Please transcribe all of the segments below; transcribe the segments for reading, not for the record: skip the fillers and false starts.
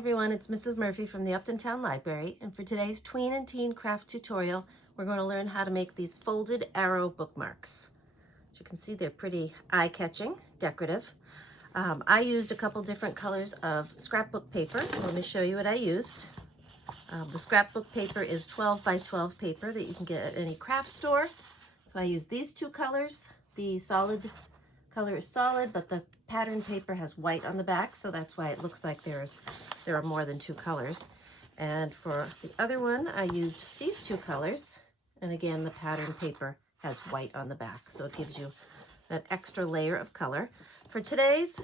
everyone, it's Mrs. Murphy from the Upton Town Library, and for today's tween and teen craft tutorial, we're going to learn how to make these folded arrow bookmarks. As you can see, they're pretty eye-catching, decorative. I used a couple different colors of scrapbook paper, so let me show you what I used. The scrapbook paper is 12 by 12 paper that you can get at any craft store. So I used these two colors. The solid color is solid, but the pattern paper has white on the back, so that's why it looks like there are more than two colors. And for the other one, I used these two colors, and again, the pattern paper has white on the back, so it gives you that extra layer of color. For today's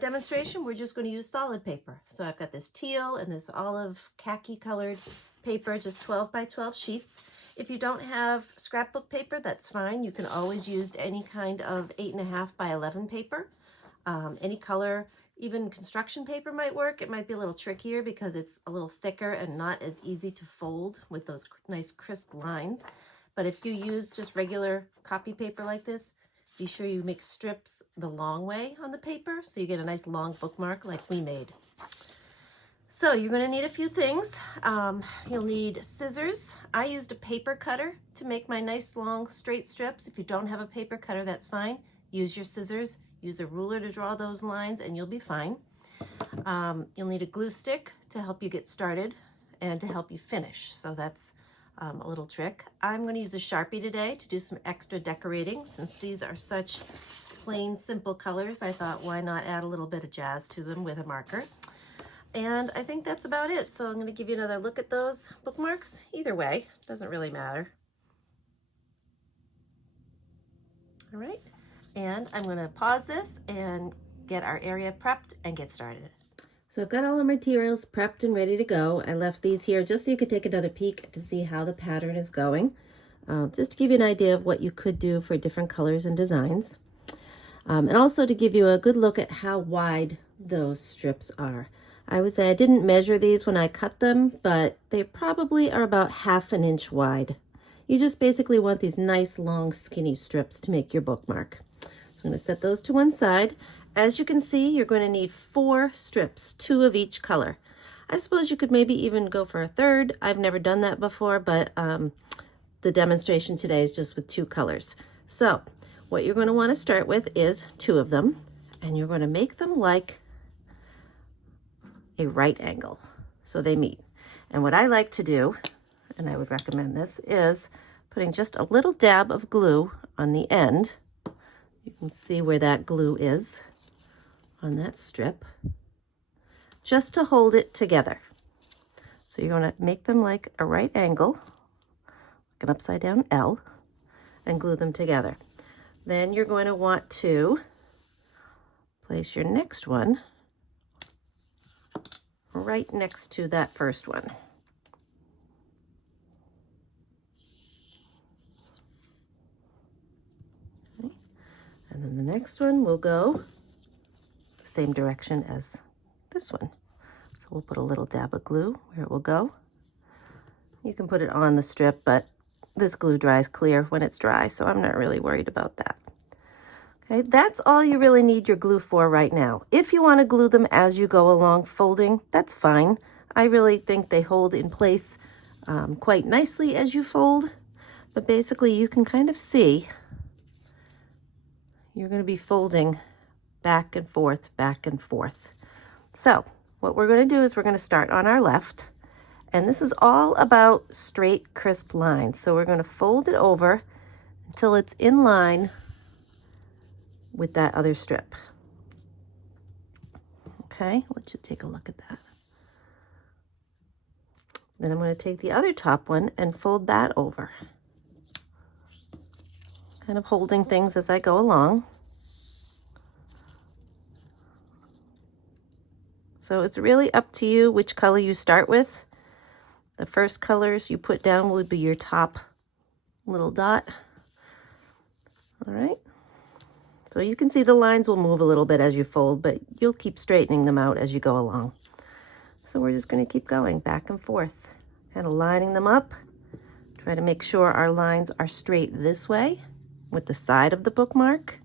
demonstration, we're just going to use solid paper. So I've got this teal and this olive khaki colored paper, just 12 by 12 sheets. If you don't have scrapbook paper, that's fine. You can always use any kind of 8.5 by 11 paper. Any color, even construction paper might work. It might be a little trickier because it's a little thicker and not as easy to fold with those nice crisp lines. But if you use just regular copy paper like this, be sure you make strips the long way on the paper so you get a nice long bookmark like we made. So you're going to need a few things. You'll need scissors. I used a paper cutter to make my nice long straight strips. If you don't have a paper cutter, that's fine. Use your scissors. Use a ruler to draw those lines and you'll be fine. You'll need a glue stick to help you get started and to help you finish. So that's a little trick. I'm going to use a Sharpie today to do some extra decorating. Since these are such plain, simple colors, I thought why not add a little bit of jazz to them with a marker. And I think that's about it. So I'm going to give you another look at those bookmarks. Either way, doesn't really matter. All right. And I'm going to pause this and get our area prepped and get started. So I've got all the materials prepped and ready to go. I left these here just so you could take another peek to see how the pattern is going. Just to give you an idea of what you could do for different colors and designs. And also to give you a good look at how wide those strips are. I would say I didn't measure these when I cut them, but they probably are about 1/2 inch wide. You just basically want these nice long skinny strips to make your bookmark. I'm going to set those to one side. As you can see, you're going to need 4 strips, 2 of each color. I suppose you could maybe even go for a third. I've never done that before, but the demonstration today is just with 2 colors. So what you're going to want to start with is 2 of them, and you're going to make them like a right angle so they meet. And what I like to do, and I would recommend this, is putting just a little dab of glue on the end. You can see where that glue is on that strip, just to hold it together. So you're going to make them like a right angle, like an upside down L, and glue them together. Then you're going to want to place your next one right next to that first one. And then the next one will go the same direction as this one. So we'll put a little dab of glue where it will go. You can put it on the strip, but this glue dries clear when it's dry, so I'm not really worried about that. Okay, that's all you really need your glue for right now. If you want to glue them as you go along folding, that's fine. I really think they hold in place quite nicely as you fold, but basically you can kind of see you're going to be folding back and forth, back and forth. So what we're going to do is we're going to start on our left. And this is all about straight, crisp lines. So we're going to fold it over until it's in line with that other strip. Okay, let's just take a look at that. Then I'm going to take the other top one and fold that over. Kind of holding things as I go along. So it's really up to you which color you start with. The first colors you put down would be your top little dot. All right. So you can see the lines will move a little bit as you fold, but you'll keep straightening them out as you go along. So we're just going to keep going back and forth, kind of lining them up. Try to make sure our lines are straight this way with the side of the bookmark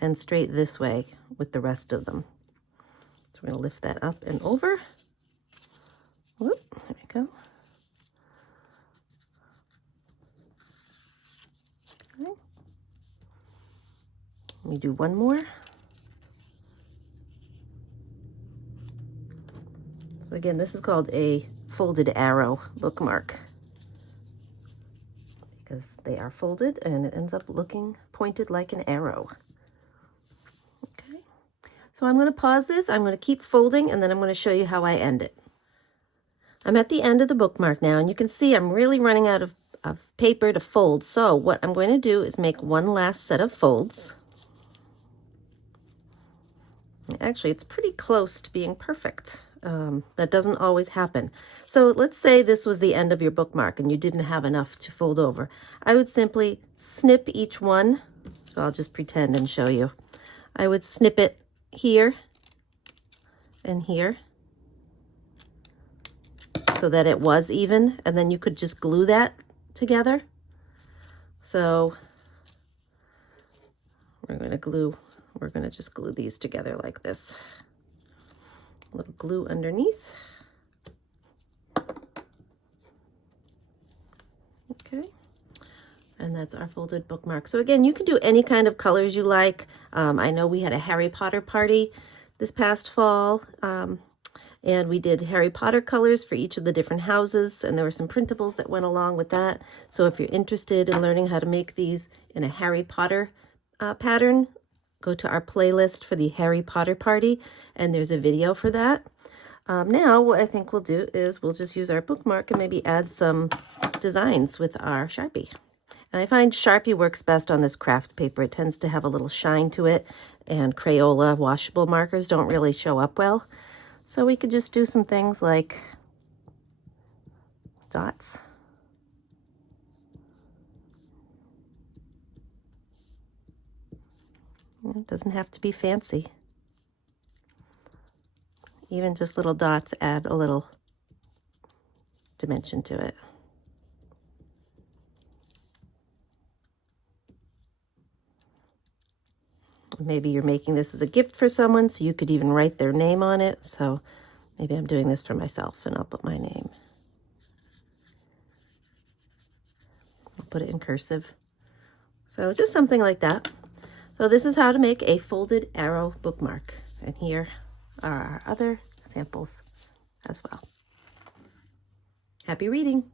and straight this way with the rest of them. So we're going to lift that up and over Whoop, there we go. Okay. Let me do one more. So again, this is called a folded arrow bookmark because they are folded and it ends up looking pointed like an arrow. Okay, so I'm going to pause this. I'm going to keep folding and then I'm going to show you how I end it. I'm at the end of the bookmark now, and you can see I'm really running out of paper to fold. So what I'm going to do is make one last set of folds. Actually, it's pretty close to being perfect. That doesn't always happen. So let's say this was the end of your bookmark and you didn't have enough to fold over. I would simply snip each one. So I'll just pretend and show you. I would snip it here and here so that it was even, and then you could just glue that together. So we're going to just glue these together like this. A little glue underneath. Okay. And that's our folded bookmark. So again, you can do any kind of colors you like. I know we had a Harry Potter party this past fall. And we did Harry Potter colors for each of the different houses, and there were some printables that went along with that. So if you're interested in learning how to make these in a Harry Potter pattern, go to our playlist for the Harry Potter party, and there's a video for that. Now, what I think we'll do is we'll just use our bookmark and maybe add some designs with our Sharpie. And I find Sharpie works best on this craft paper. It tends to have a little shine to it, and Crayola washable markers don't really show up well. So we could just do some things like dots. It doesn't have to be fancy. Even just little dots add a little dimension to it. Maybe you're making this as a gift for someone, so you could even write their name on it. So maybe I'm doing this for myself, and I'll put my name. I'll put it in cursive. So just something like that. So this is how to make a folded arrow bookmark. And here are our other samples as well. Happy reading!